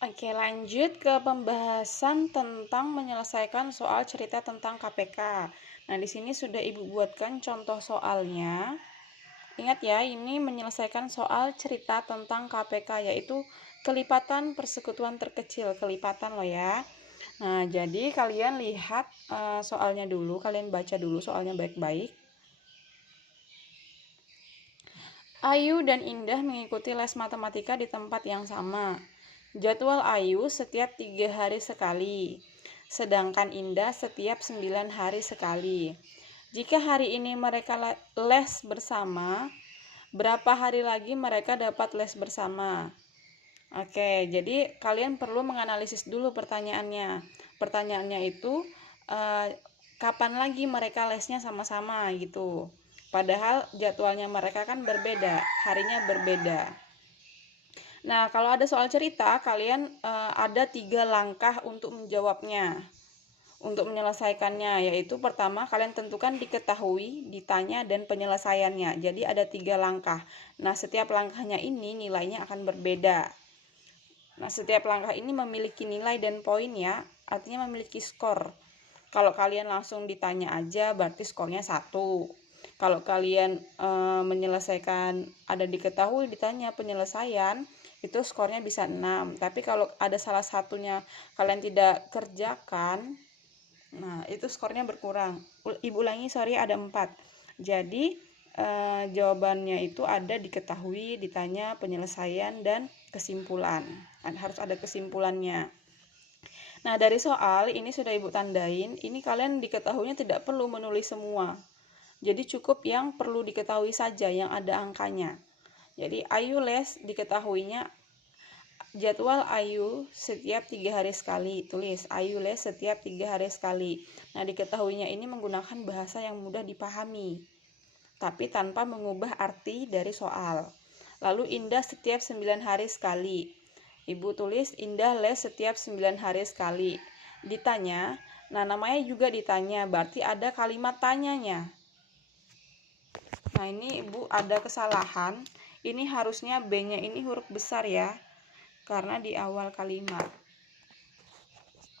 Oke, lanjut ke pembahasan tentang menyelesaikan soal cerita tentang KPK. Nah, di sini sudah Ibu buatkan contoh soalnya. Ingat ya, ini menyelesaikan soal cerita tentang KPK, yaitu kelipatan persekutuan terkecil, kelipatan loh ya. Nah, jadi kalian lihat soalnya dulu, kalian baca dulu soalnya baik-baik. Ayu dan Indah mengikuti les matematika di tempat yang sama. Jadwal Ayu setiap 3 hari sekali, sedangkan Indah setiap 9 hari sekali. Jika hari ini mereka les bersama, berapa hari lagi mereka dapat les bersama? Oke, jadi kalian perlu menganalisis dulu pertanyaannya. Pertanyaannya itu kapan lagi mereka lesnya sama-sama gitu. Padahal jadwalnya mereka kan berbeda, harinya berbeda. Nah, kalau ada soal cerita, kalian ada 3 langkah untuk menjawabnya. Untuk menyelesaikannya, yaitu pertama kalian tentukan diketahui, ditanya, dan penyelesaiannya. Jadi ada 3 langkah. Nah, setiap langkahnya ini nilainya akan berbeda. Nah, setiap langkah ini memiliki nilai dan poin ya, artinya memiliki skor. Kalau kalian langsung ditanya aja, berarti skornya 1. Kalau kalian menyelesaikan ada diketahui, ditanya penyelesaian, itu skornya bisa 6. Tapi kalau ada salah satunya kalian tidak kerjakan, nah itu skornya berkurang. Ibu ulangi, sorry, ada 4. Jadi jawabannya itu ada diketahui, ditanya, penyelesaian, dan kesimpulan. Harus ada kesimpulannya. Nah, dari soal ini sudah Ibu tandain, ini kalian diketahuinya tidak perlu menulis semua. Jadi cukup yang perlu diketahui saja, yang ada angkanya. Jadi Ayu les diketahuinya jadwal Ayu setiap 3 hari sekali. Tulis Ayu les setiap 3 hari sekali. Nah, diketahuinya ini menggunakan bahasa yang mudah dipahami, tapi tanpa mengubah arti dari soal. Lalu Indah setiap 9 hari sekali. Ibu tulis Indah les setiap 9 hari sekali. Ditanya, nah namanya juga ditanya, berarti ada kalimat tanyanya. Nah, ini Ibu ada kesalahan. Ini harusnya B-nya ini huruf besar ya, karena di awal kalimat.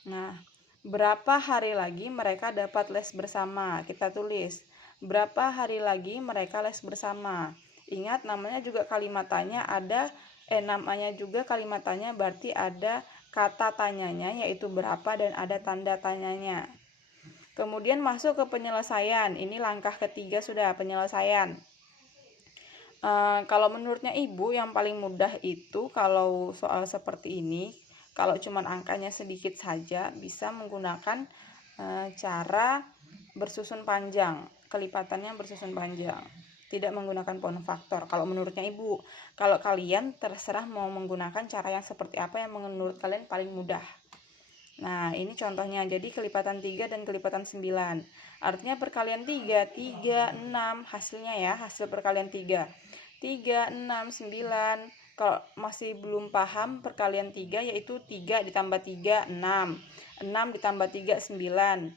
Nah, berapa hari lagi mereka dapat les bersama? Kita tulis, berapa hari lagi mereka les bersama? Ingat, namanya juga kalimat tanya, namanya juga kalimat tanya, berarti ada kata tanyanya, yaitu berapa, dan ada tanda tanyanya. Kemudian masuk ke penyelesaian. Ini langkah ketiga sudah, penyelesaian. Kalau menurutnya Ibu yang paling mudah itu kalau soal seperti ini, kalau cuman angkanya sedikit saja, bisa menggunakan cara bersusun panjang, kelipatannya bersusun panjang, tidak menggunakan poin faktor. Kalau menurutnya Ibu, kalau kalian terserah mau menggunakan cara yang seperti apa yang menurut kalian paling mudah. Nah, ini contohnya. Jadi kelipatan 3 dan kelipatan 9. Artinya perkalian 3, 3, 6 hasilnya ya, hasil perkalian 3. 3, 6, 9. Kalau masih belum paham perkalian 3, yaitu 3 ditambah 3, 6. 6 ditambah 3, 9.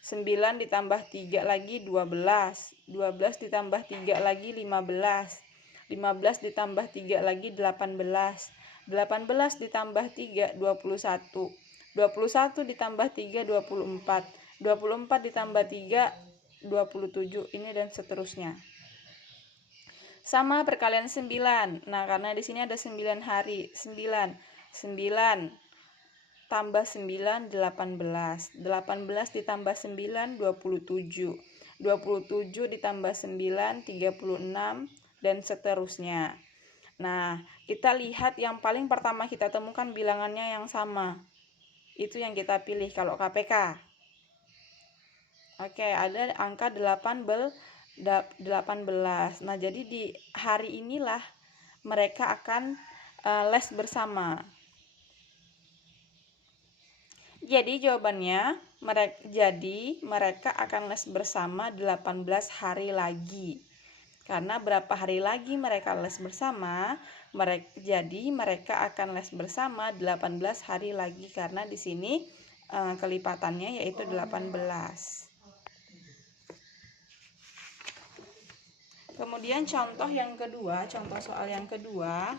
9 ditambah 3 lagi 12. 12 ditambah 3 lagi 15. 15 ditambah 3 lagi 18. 18 ditambah 3, 21. 21 ditambah 3, 24. 24 ditambah 3, 27. Ini dan seterusnya. Sama perkalian 9. Nah, karena di sini ada 9 hari. 9 tambah 9, 18. 18 ditambah 9, 27. 27 ditambah 9, 36, dan seterusnya. Nah, kita lihat yang paling pertama kita temukan bilangannya yang sama. Itu yang kita pilih kalau KPK. Oke, ada angka 18. Nah, jadi di hari inilah mereka akan les bersama. Jadi jawabannya, mereka akan les bersama 18 hari lagi. Karena berapa hari lagi mereka les bersama, mereka akan les bersama 18 hari lagi, karena di sini kelipatannya yaitu 18. Kemudian contoh yang kedua, contoh soal yang kedua.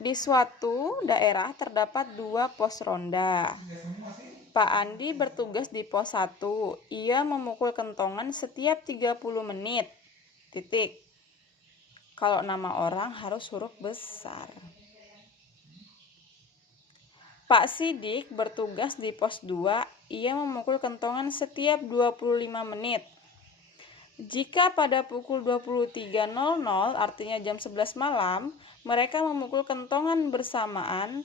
Di suatu daerah terdapat 2 pos ronda. Pak Andi bertugas di pos 1. Ia memukul kentongan setiap 30 menit. Titik. Kalau nama orang harus huruf besar. Pak Sidik bertugas di pos 2. Ia memukul kentongan setiap 25 menit. Jika pada pukul 23.00, artinya jam 11 malam, mereka memukul kentongan bersamaan,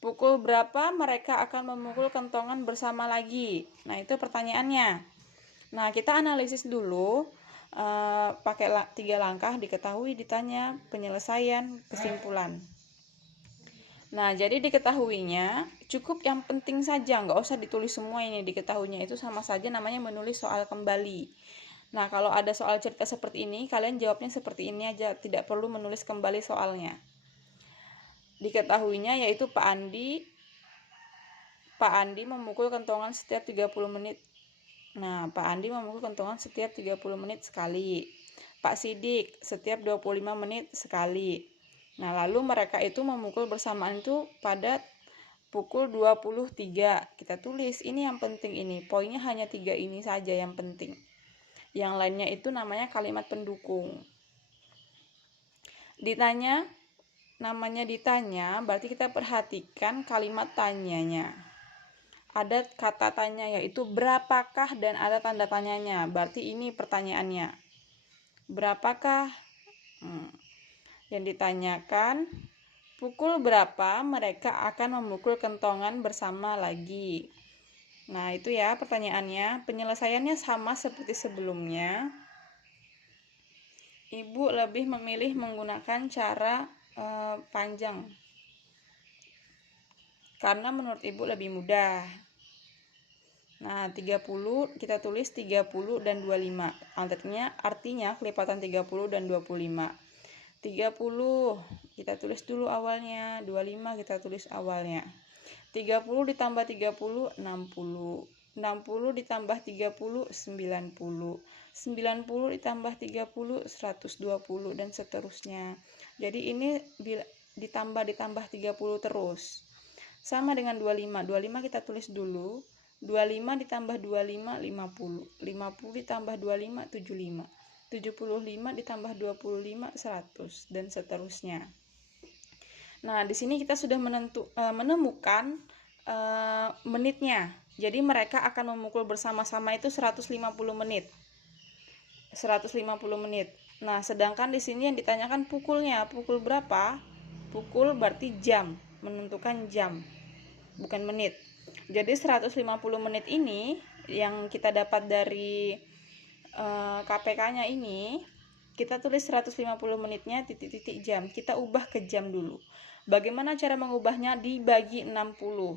pukul berapa mereka akan memukul kentongan bersama lagi? Nah, itu pertanyaannya. Nah, kita analisis dulu pakai 3 langkah: diketahui, ditanya, penyelesaian, kesimpulan. Nah, jadi diketahuinya cukup yang penting saja, nggak usah ditulis semua ini. Diketahuinya itu sama saja namanya menulis soal kembali. Nah, kalau ada soal cerita seperti ini, kalian jawabnya seperti ini aja, tidak perlu menulis kembali soalnya. Diketahuinya yaitu Pak Andi memukul kentongan setiap 30 menit. Nah, Pak Andi memukul kentongan setiap 30 menit sekali. Pak Sidik setiap 25 menit sekali. Nah, lalu mereka itu memukul bersamaan itu pada pukul 23. Kita tulis, ini yang penting ini. Poinnya hanya 3 ini saja yang penting. Yang lainnya itu namanya kalimat pendukung. Namanya ditanya, berarti kita perhatikan kalimat tanyanya. Ada kata tanya yaitu berapakah dan ada tanda tanyanya. Berarti ini pertanyaannya. Berapakah? Yang ditanyakan, pukul berapa mereka akan memukul kentongan bersama lagi. Nah, itu ya pertanyaannya. Penyelesaiannya sama seperti sebelumnya. Ibu lebih memilih menggunakan cara panjang karena menurut ibu lebih mudah. Nah, 30 kita tulis 30 dan 25. Artinya kelipatan 30 dan 25. 30 kita tulis dulu awalnya, 25 kita tulis awalnya. 30 ditambah 30 60. 60 ditambah 30 90. 90 ditambah 30 120 dan seterusnya. Jadi ini ditambah 30 terus. Sama dengan 25. 25 kita tulis dulu. 25 ditambah 25 50. 50 ditambah 25 75. 75 ditambah 25 100 dan seterusnya. Nah, di sini kita sudah menemukan menitnya. Jadi mereka akan memukul bersama-sama itu 150 menit. 150 menit. Nah, sedangkan di sini yang ditanyakan pukulnya, pukul berapa? Pukul berarti jam, menentukan jam, bukan menit. Jadi 150 menit ini yang kita dapat dari KPK-nya ini, kita tulis 150 menitnya titik-titik jam. Kita ubah ke jam dulu. Bagaimana cara mengubahnya? Dibagi 60.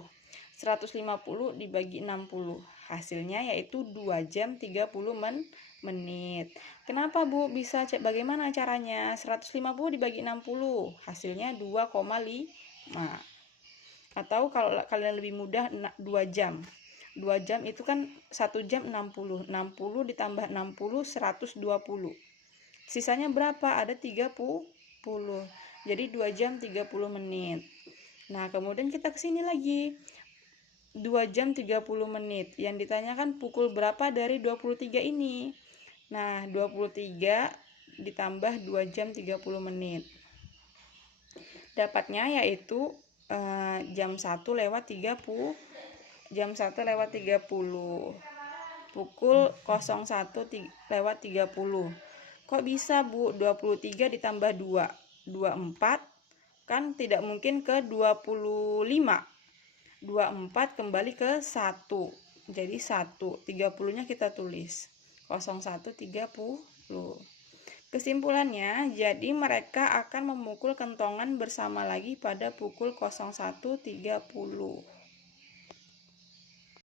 150 dibagi 60. Hasilnya yaitu 2 jam 30 menit. Kenapa, Bu? Bisa bagaimana caranya? 150 dibagi 60. Hasilnya 2,5. Atau kalau kalian lebih mudah 2 jam. 2 jam itu kan 1 jam 60. 60 ditambah 60 120. Sisanya berapa? Ada 30. Jadi 2 jam 30 menit. Nah, kemudian kita kesini lagi. 2 jam 30 menit. Yang ditanyakan pukul berapa dari 23 ini? Nah, 23 ditambah 2 jam 30 menit. Dapatnya yaitu jam 1 lewat 30. Jam 1 lewat 30. Pukul 01 lewat 30. Kok bisa, Bu? 23 ditambah 2. 24 kan tidak mungkin ke 25. 24 kembali ke 1. Jadi 1. 30-nya kita tulis. 01 30. Kesimpulannya, jadi mereka akan memukul kentongan bersama lagi pada pukul 01.30.